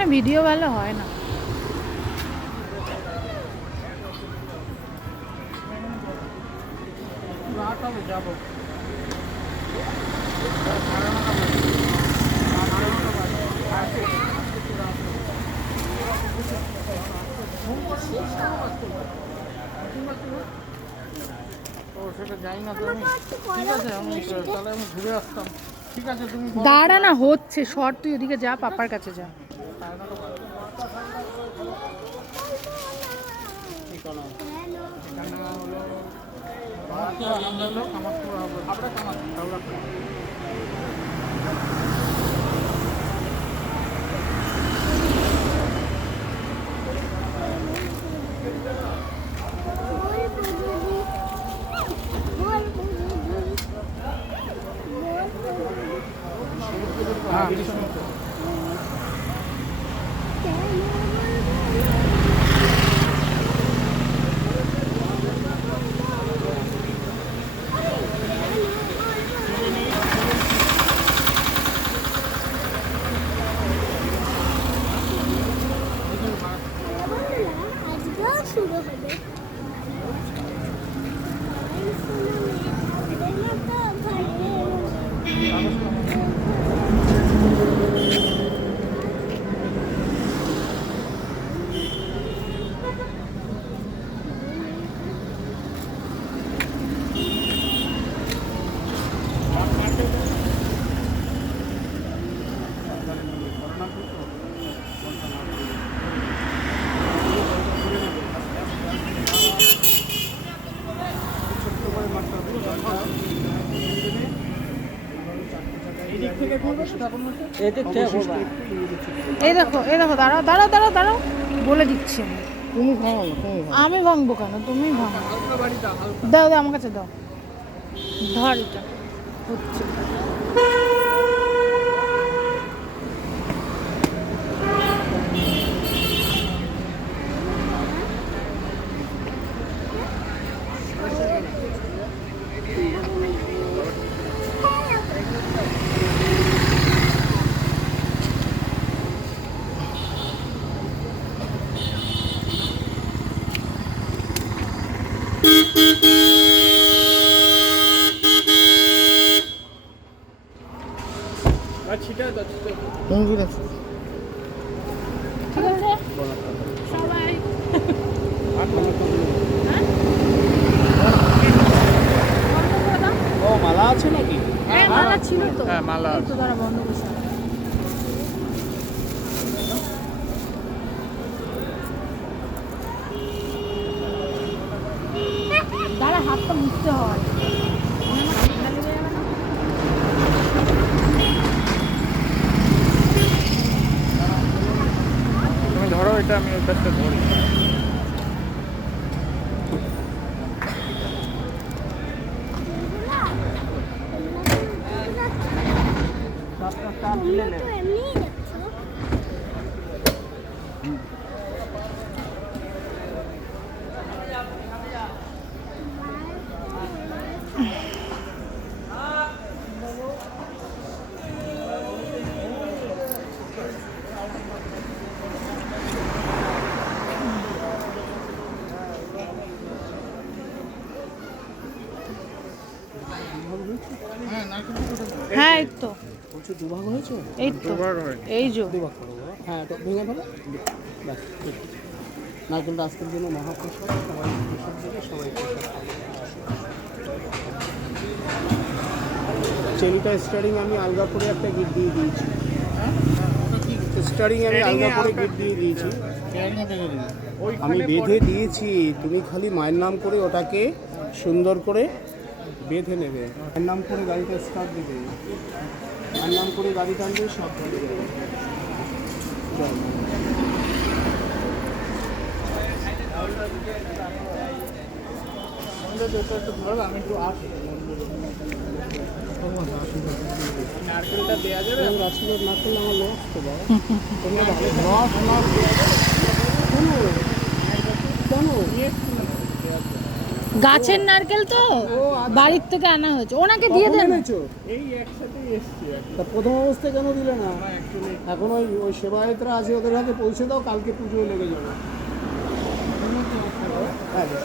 সামনে ভিডিও ভালো হয় না। যাবো সেটা যাই না তো আমি। ঠিক আছে আমি তাহলে আমি ঘুরে আসতাম। ঠিক আছে তুমি দাঁড়া না, হচ্ছে শর্ট, তুই ওদিকে যা, পাপার কাছে যা। এই দেখো দাঁড়াও দাঁড়াও দাঁড়াও দাঁড়াও, বলে দিচ্ছি আমি। তুমি ভাঙো, আমি ভাঙবো কেন, তুমি ভাঙো। দাও দাও আমার কাছে দাও, ধর এটা হচ্ছে। ঠিক আছে সবাই ও মালা আছে নাকি? হ্যাঁ মালা ছিল তো। হ্যাঁ মালা তো দাঁড়া বন্ধ করছে। দাঁড়া, হাতটা মুছতে হয়। তুমি ধরো এটা, আমি ওই পাশটা ধরি। হ্যাঁ এই তো, বলছো দুভাগ হয়েছে? এই তো, এই যে দুভাগ করো। হ্যাঁ তো ভেঙে ফেলো, ব্যাস ঠিক। নারকেলটা আজকের জন্য মহাপ্রসাদ, সবাই প্রসাদ দেবে, সবাই প্রসাদ পাবে। চেনিটা স্টারিং আমি আলগা করে একটা গিট দিয়ে দিয়েছি। স্টারিং আমি আলগা করে গিট দিয়ে দিয়েছি, আমি বেঁধে দিয়েছি। তুমি খালি মায়ের নাম করে ওটাকে সুন্দর করে বেঁধে নেবে। মায়ের নাম করে গাড়িটা স্টার্ট দেবে, মায়ের নাম করে গাড়ি টানবে, সব হয়ে যাবে। জয় মা। আমি একটু আসি, নারকেলটা দেওয়া যাবে? রাজকুমার নারকেল আমার লস তো বাবা, তোমরা ভালো লস লস দেওয়া যাবে কেন? কেন গাছের নারকেল তো আচ্ছা। বাড়ির থেকে আনা হয়েছে, ওনাকে দিয়ে কখন দেন। এনেছো? এই একসাথেই এসছি তা প্রথম অবস্থায় কেন দিলে না? এখন ওই ওই সেবায়েতরা আছে, ওদের হাতে পৌঁছে দাও, কালকে পুজো লেগে যাবে। হ্যাঁ, বেশ।